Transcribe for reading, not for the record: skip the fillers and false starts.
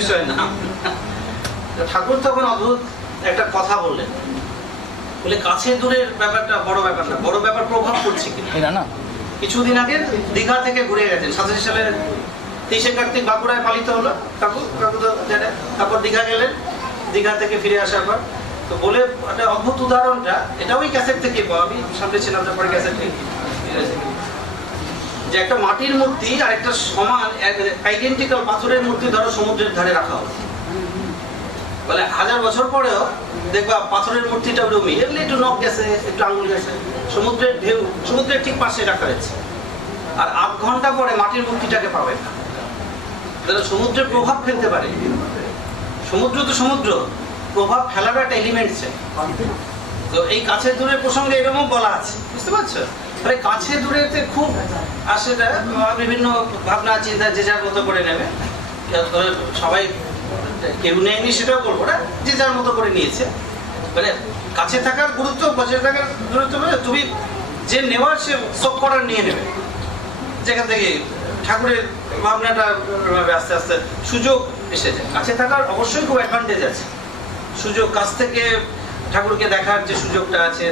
বিষয় না। ঠাকুর তখন অদ্ভুত একটা কথা বললেন, বলে কাছে দূরের ব্যাপারটা বড় ব্যাপার না, বড় ব্যাপার প্রভাব পড়ছে কিনা না। কিছুদিন আগে দীঘা থেকে ঘুরে গেছেন, 87 সালের 23শে কার্তিক বাঁকুড়ায় পালিত হলো ঠাকুর, ঠাকুর তো জানেন। তারপর দীঘা গেলেন, দীঘা থেকে ফিরে আসার পর তো বলে একটা অদ্ভুত উদাহরণটা, এটা ওই ক্যাসেট থেকে পাওয়া, আমি সামনে ছিলাম তারপরে ক্যাসেট থেকে, যে একটা মাটির মূর্তি আর একটা সমান আইডেন্টিক্যাল পাথরের মূর্তি ধরো সমুদ্রের ধারে রাখা হলো, বলে 1000 বছর পরেও দেখবা পাথরের মূর্তিটা রুমি এমনি একটু নখ গেছে, একটু আঙুল গেছে, সমুদ্রের ঢেউ সমুদ্রের ঠিক পাশে রাখা হয়েছে, আর 8 ঘন্টা পরে মাটির মূর্তিটাকে পাবে না। তাহলে সমুদ্রের প্রভাব ফেলতে পারে, সমুদ্র তো সমুদ্র, প্রভাব ফেলার একটা এলিমেন্ট আছে। তো এই কাছে দূরের প্রসঙ্গে এরকম বলা আছে, বুঝতে পারছো? তাহলে কাছে দূরেতে খুব আসে, বিভিন্ন ভাবনা চিন্তা যে যার মতো করে নেবে, সবাই কেউ নেয়নি সেটাও বলবো না, যে যার মতো করে নিয়েছে। মানে কাছে থাকার গুরুত্ব, কাছে থাকার গুরুত্ব তুমি যে নেওয়ার সে সব করার নিয়ে নেবে, যেখান থেকে ঠাকুরের ভাবনাটা আস্তে আস্তে সুযোগ এসেছে। কাছে থাকার অবশ্যই খুব অ্যাডভান্টেজ আছে, সুযোগ কাছ থেকে ঠাকুরকে দেখার যে সুযোগটা আছে।